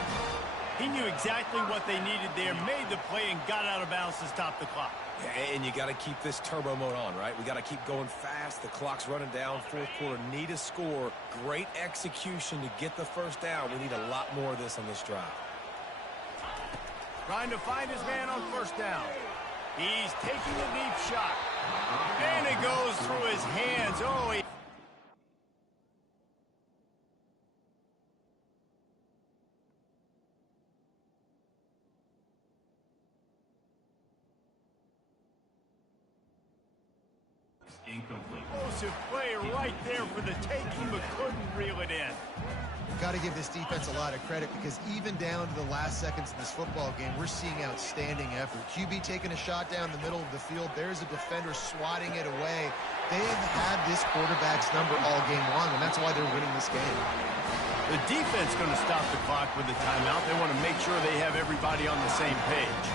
He knew exactly what they needed there, made the play, and got out of bounds to stop the clock. Yeah, and you got to keep this turbo mode on, right? We got to keep going fast. The clock's running down. Fourth quarter, need a score. Great execution to get the first down. We need a lot more of this on this drive. Trying to find his man on first down. He's taking a deep shot. And it goes through his hands. Oh, he... Incomplete. Explosive play right there for the taking, but couldn't reel it in. Got to give this defense a lot of credit because even down to the last seconds of this football game, we're seeing outstanding effort. QB taking a shot down the middle of the field. There's a defender swatting it away. They've had this quarterback's number all game long, and that's why they're winning this game. The defense going to stop the clock with the timeout. They want to make sure they have everybody on the same page.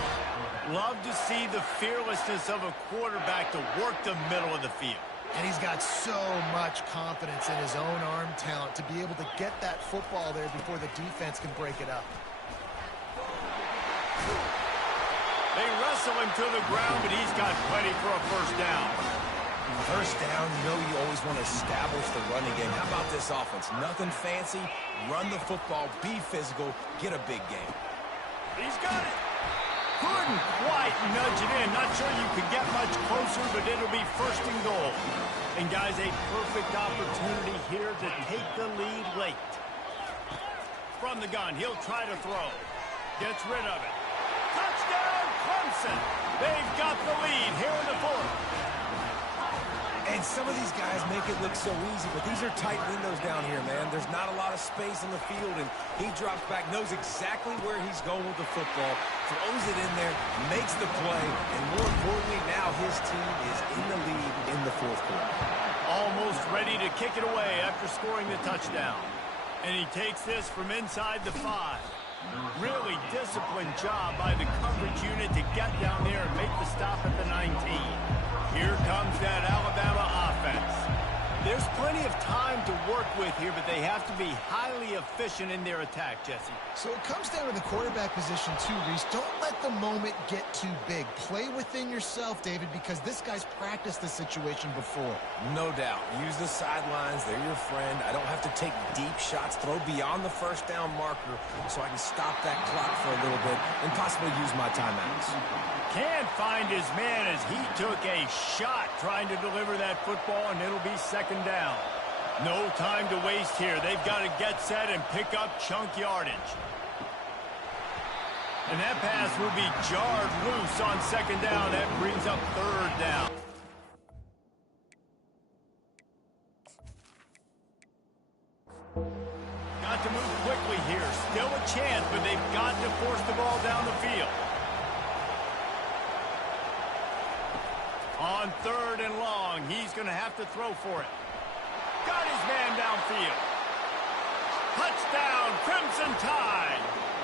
Love to see the fearlessness of a quarterback to work the middle of the field. And he's got so much confidence in his own arm talent to be able to get that football there before the defense can break it up. They wrestle him to the ground, but he's got plenty for a first down. First down, you know you always want to establish the running game. How about this offense? Nothing fancy. Run the football, be physical, get a big game. He's got it. Couldn't quite nudge it in. Not sure you could get much closer, but it'll be first and goal. And, guys, a perfect opportunity here to take the lead late. From the gun, he'll try to throw. Gets rid of it. Touchdown, Clemson. They've got the lead here in the fourth. And some of these guys make it look so easy, but these are tight windows down here, man. There's not a lot of space on the field, and he drops back, knows exactly where he's going with the football, throws it in there, makes the play, and more importantly, now his team is in the lead in the fourth quarter. Almost ready to kick it away after scoring the touchdown. And he takes this from inside the 5. Really disciplined job by the coverage unit to get down there and make the stop at the 19. Here comes that Alabama offense. There's plenty of time to work with here, but they have to be highly efficient in their attack, Jesse. So it comes down to the quarterback position too, Reese. Don't let the moment get too big. Play within yourself, David, because this guy's practiced this situation before. No doubt. Use the sidelines. They're your friend. I don't have to take deep shots, throw beyond the first down marker so I can stop that clock for a little bit and possibly use my timeouts. Can't find his man as he took a shot trying to deliver that football, and it'll be second down. No time to waste here. They've got to get set and pick up chunk yardage. And that pass will be jarred loose on second down. That brings up third down. Got to move quickly here. Still a chance, but they've got to force the ball down the field. On third and long, he's going to have to throw for it. Got his man downfield. Touchdown, Crimson Tide.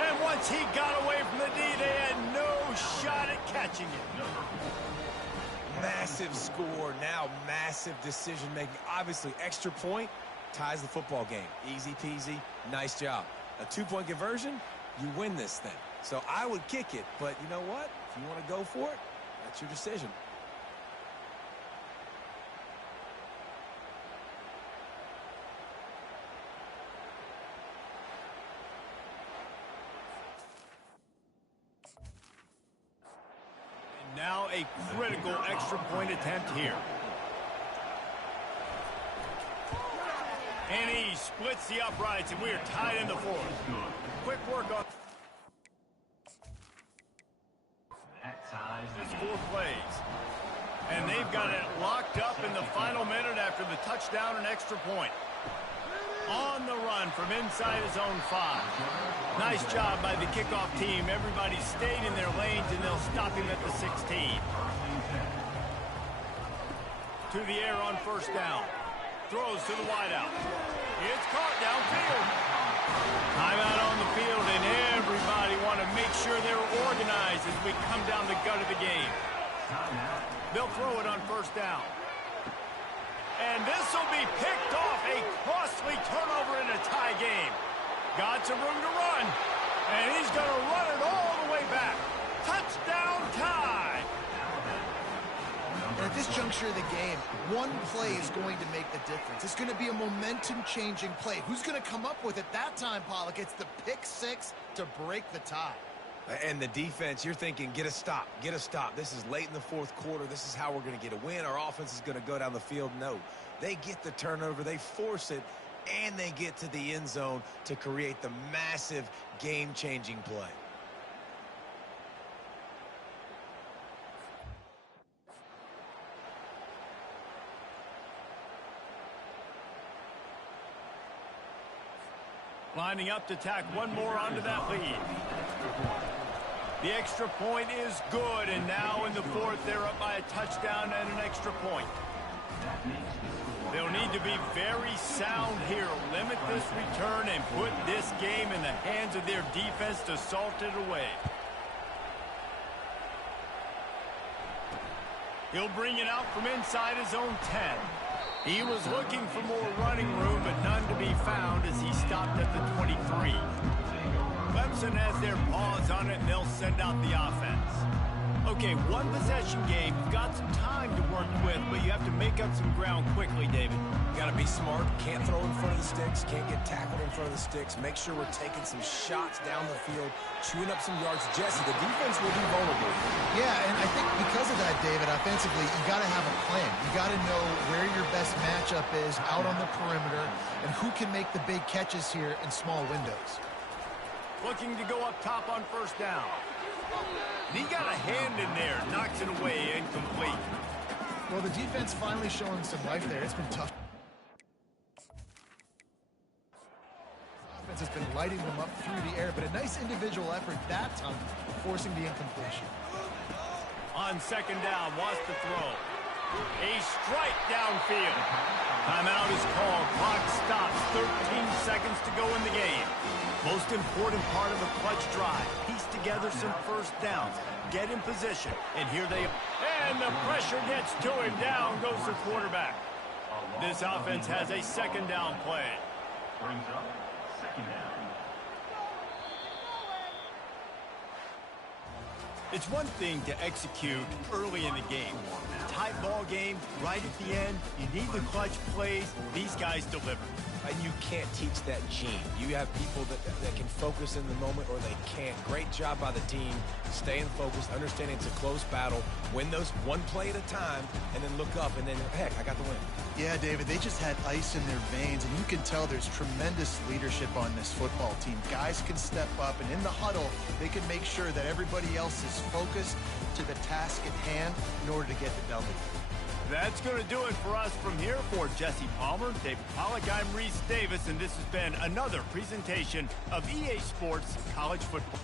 And once he got away from the D, they had no shot at catching it. Massive score, now massive decision-making. Obviously, extra point ties the football game. Easy peasy, nice job. A 2-point conversion, you win this thing. So I would kick it, but you know what? If you want to go for it, that's your decision. And now a critical extra point attempt here. And he splits the uprights, and we are tied in the fourth. Quick work on this 4 plays. And they've got it locked up in the final minute after the touchdown and extra point. On the run from inside his own 5. Nice job by the kickoff team. Everybody stayed in their lanes, and they'll stop him at the 16. To the air on first down. Throws to the wideout. It's caught downfield. Timeout on the field, and everybody want to make sure they're organized as we come down the gut of the game. They'll throw it on first down. And this will be picked off. A costly turnover in a tie game. Got some room to run. And he's going to run it all the way back. Touchdown tie. And at this juncture of the game, one play is going to make the difference. It's going to be a momentum-changing play. Who's going to come up with it that time, Pollock? It's the pick 6 to break the tie. And the defense, you're thinking, get a stop, get a stop. This is late in the fourth quarter. This is how we're going to get a win. Our offense is going to go down the field. No, they get the turnover, they force it, and they get to the end zone to create the massive game-changing play. Lining up to tack one more onto that lead. The extra point is good, and now in the fourth, they're up by a touchdown and an extra point. They'll need to be very sound here. Limit this return and put this game in the hands of their defense to salt it away. He'll bring it out from inside his own 10. He was looking for more running room, but none to be found as he stopped at the 23. Clemson has their paws on it, and they'll send out the offense. Okay, one possession game. You've got some time to work with, but you have to make up some ground quickly, David. You got to be smart. Can't throw in front of the sticks. Can't get tackled in front of the sticks. Make sure we're taking some shots down the field, chewing up some yards. Jesse, the defense will be vulnerable. Yeah, and I think because of that, David, offensively, you got to have a plan. You got to know where your best matchup is out on the perimeter and who can make the big catches here in small windows. Looking to go up top on first down. He got a hand in there, knocks it away, incomplete. Well, the defense finally showing some life there. It's been tough. Offense has been lighting them up through the air, but a nice individual effort that time, forcing the incompletion. On second down, wants to throw. A strike downfield. Timeout is called. Clock stops. 13 seconds to go in the game. Most important part of the clutch drive. Piece together some first downs. Get in position. And here they are. And the pressure gets to him. Down goes the quarterback. This offense has a second down play. Brings up second down. It's one thing to execute early in the game. Tight ball game, right at the end. You need the clutch plays. These guys deliver. And you can't teach that gene. You have people that can focus in the moment or they can't. Great job by the team, staying focused, understanding it's a close battle, win those one play at a time, and then look up, and then, heck, I got the win. Yeah, David, they just had ice in their veins, and you can tell there's tremendous leadership on this football team. Guys can step up, and in the huddle, they can make sure that everybody else is focused to the task at hand in order to get the W. That's going to do it for us from here. For Jesse Palmer, David Pollock, I'm Reese Davis, and this has been another presentation of EA Sports College Football.